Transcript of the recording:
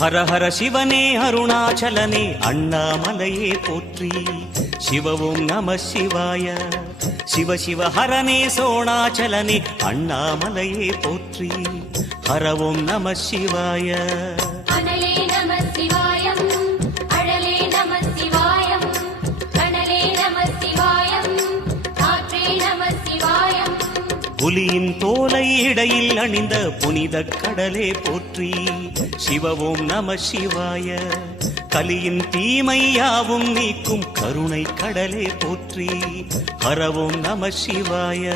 ஹர ஹர சிவனே அருணாச்சலனே அண்ணாமலையே போற்றி. சிவ ஓம் நம சிவாய. சிவ சிவ ஹரனே சோணாச்சலனே அண்ணாமலையே போற்றி. ஹர ஓம் நம சிவாய. அனலே நம சிவாயம், அழலே நம சிவாயம், கனலே நம சிவாயம், காற்றே நம சிவாயம். புலியின் தோலை இடையில் அணிந்த புனித கடலே போற்றி. சிவ ஓம் நம சிவாய. கலியின் தீமையாவும் நீக்கும் கருணை கடலே போற்றி. ஹர ஓம் நம சிவாய.